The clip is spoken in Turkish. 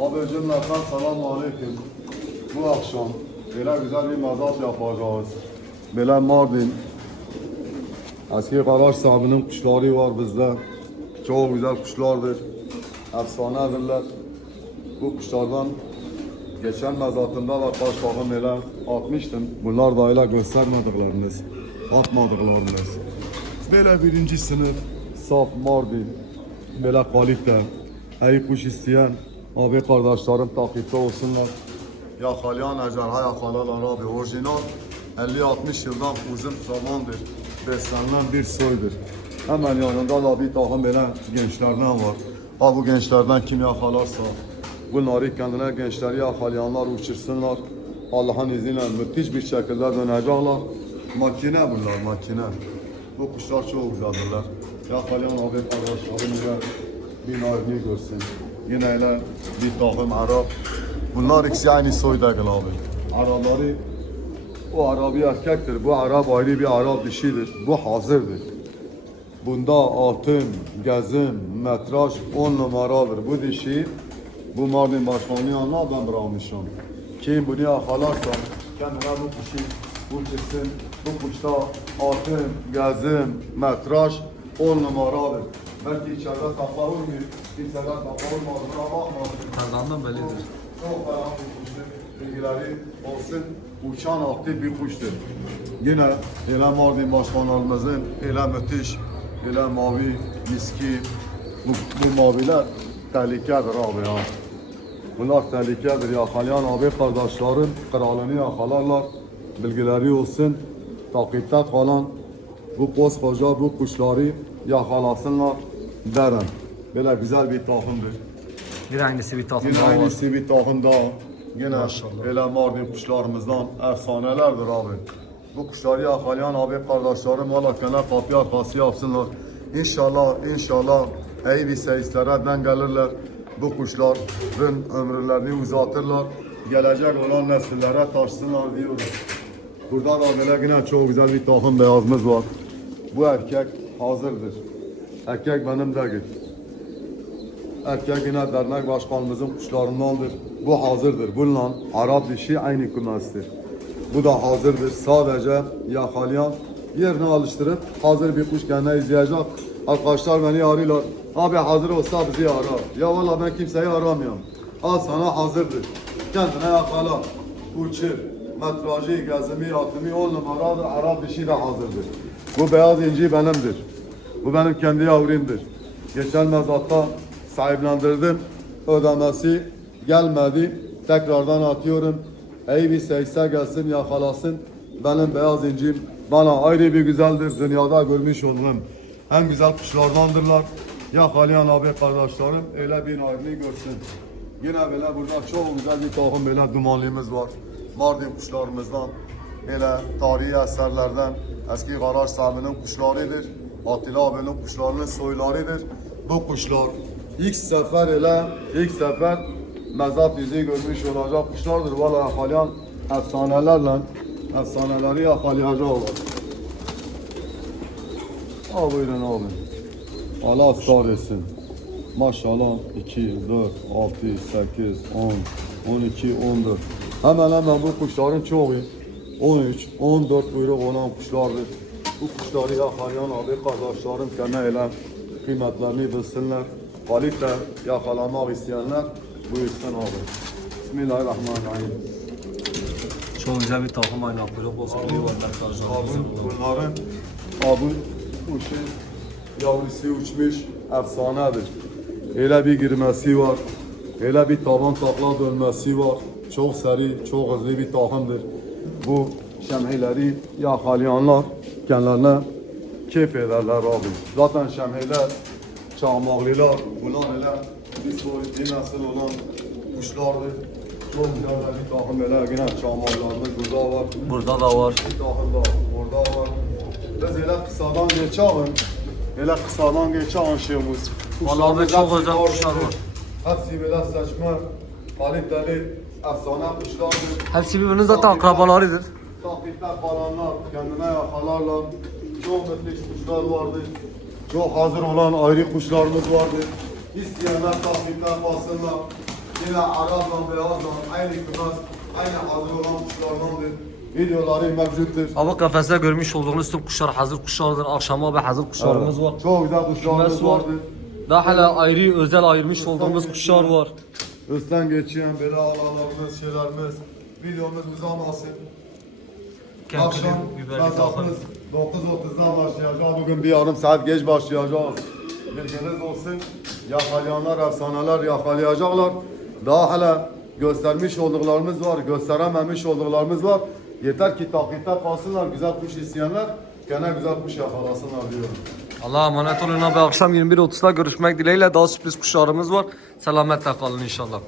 Abi cümleten selamun aleyküm. Bu akşam böyle güzel bir mazat yapacağız. Böyle Mardin. Eski Karaş sahibinin kuşları var bizde. Çok güzel kuşlardır. Efsanedirler. Bu kuşlardan geçen mezatında da kaç bakım ele atmıştım. Bunlar da öyle göstermedikleriniz, atmadıklarınız. Böyle birinci sınıf, saf Mardin, böyle kalite, iyi kuş isteyen abi kardeşlerim takipte olsunlar. Yakalayan ejderha yakalarlar abi. Orijinal 50-60 yıldan uzun zamandır beslenilen bir soydur. Hemen yanında da bir takım böyle gençlerden var. Ha bu gençlerden kim yakalarsa bunları kendine gençleri yakalayanlar uçursunlar. Allah'ın izniyle müthiş bir şekilde dönecekler. Makine bunlar makine. Bu kuşlar çok güzeldirler. Yakalayan abi ile bir narini görsün. Yine öyle bir takım Arap. Bunlar ikisi aynı soydadır abi. Arapları o Arabi erkektir. Bu Arap ayrı bir Arap dişidir. Bu hazırdır. Bunda altın, gezim, metraj on numaradır. Bu dişi bu Mardin Başkanı anla ben bırakmışım. Kim bunu yakalarsa kendine bu kuşu bu kesin bu kuşta altın, gezim, metraj on numaradır. Belki içeride takla olmuyor, kimsede takla olmadığına bakmadın. Kazandım bellidir. Çok ferah bir kuştur. Bilgileri olsun. Uçan aktif bir kuştur. Yine ele Mardin başkanlarımızın ele müthiş, ele mavi, miski, bu, bu maviler tehlikedir abi ya. Bunlar tehlikedir. Yakalayan abi kardeşlerim kralını yakalarlar. Bilgileri olsun. Takipte kalan bu koskoca bu kuşları yakalasınlar derim. Böyle güzel bir takımdır. Bir aynısı bir tatlı Yine daha var. aynısı bir takım daha. Yine Maşallah. ele Mardin kuşlarımızdan efsanelerdir abi. Bu kuşları yakalayan abi kardeşlerim valla kenar kapı arkası yapsınlar. İnşallah inşallah iyi bir seyislere denk gelirler. Bu kuşların ömürlerini uzatırlar. Gelecek olan nesillere taşsınlar diyoruz. Burada da böyle yine çok güzel bir takım beyazımız var. Bu erkek hazırdır. Erkek benim değil. Erkek yine dernek başkanımızın kuşlarındandır. Bu hazırdır. Bununla Arap dişi aynı kümestir. Bu da hazırdır. Sadece yakalayan yerine alıştırıp hazır bir kuş kendine izleyecek. Arkadaşlar beni arıyorlar. Abi hazır olsa bizi ara. Ya valla ben kimseyi aramıyorum. Al sana hazırdır. Kendine yakala. Uçur. Metrajı, gezimi, atımı on numaradır. Arap dişi de hazırdır. Bu beyaz inci benimdir. Bu benim kendi yavrumdur. Geçen mezatta sahiplendirdim. Ödemesi gelmedi. Tekrardan atıyorum. İyi bir sekse gelsin yakalasın. Benim beyaz incim bana ayrı bir güzeldir. Dünyada görmüş olduğum en güzel kuşlardandırlar. Yakalayan abi kardeşlerim öyle bir ayrılığı görsün. Yine böyle burada çok güzel bir takım böyle dumanlığımız var. Mardin kuşlarımızdan Böyle tarihi eserlerden eski garaj sahibinin kuşlarıdır. Atilla abinin kuşlarının soylarıdır. Bu kuşlar ilk sefer ile ilk sefer mezat yüzü görmüş olacak kuşlardır. Valla yakalayan efsanelerle efsaneleri yakalayacaklar. Al buyurun abi. Allah ısrar etsin. Maşallah 2, 4, 6, 8, 10, 12, 14. Hemen hemen bu kuşların çoğu 13, 14 kuyruk olan kuşlardır. Bu kuşları yakalayan abi kardeşlerim kendine öyle kıymetlerini bilsinler. Kalite yakalamak isteyenler buyursun abi. Bismillahirrahmanirrahim. Çok güzel bir takım aynı akıllı bozkırlığı var arkadaşlar. Bunların abi bu şey yavrusu uçmuş efsanedir. Öyle bir girmesi var. Öyle bir taban takla dönmesi var. Çok seri, çok hızlı bir takımdır. Bu şemhileri yakalayanlar kendilerine keyif ederler abi. Zaten şemhiler, çağmaklılar, bunlar bir soy, nesil olan kuşlardır. Çok güzel bir takım öyle yine çağmaklarımız burada var. Burada da var. Bir takım da orada var. Biz öyle kısadan geçelim. Öyle kısadan geçelim şeyimiz. Vallahi çok hepsi kuşlar var. Hepsi böyle seçme, kaliteli, efsane kuşlardır. Hepsi birbirinin zaten akrabalarıdır. Takipte kalanlar kendine yakalarlar. Çok müthiş kuşlar vardır. Çok hazır olan ayrı kuşlarımız vardır. İsteyenler takipte kalsınlar. Yine Arap'la, Beyaz'la aynı kınas, aynı hazır olan kuşlardandır. Videoları mevcuttur. Abi kafeste görmüş olduğunuz tüm kuşlar hazır kuşlardır. Akşama ve hazır kuşlarımız var. Çok güzel kuşlarımız Kümesi var. vardır. Daha hala ayrı özel ayırmış olduğumuz kuşlar var. Üstten geçen böyle alalarımız, şeylerimiz, videomuz uzamasın. Akşam mesafemiz 9.30'dan başlayacak. Bugün bir yarım saat geç başlayacak. Bilginiz olsun. Yakalayanlar, efsaneler yakalayacaklar. Daha hala göstermiş olduklarımız var, gösterememiş olduklarımız var. Yeter ki takipte kalsınlar, güzel kuş isteyenler gene güzel kuş yakalasınlar diyorum. Allah'a emanet olun abi. Akşam 21.30'da görüşmek dileğiyle daha sürpriz kuşlarımız var. Selametle kalın inşallah.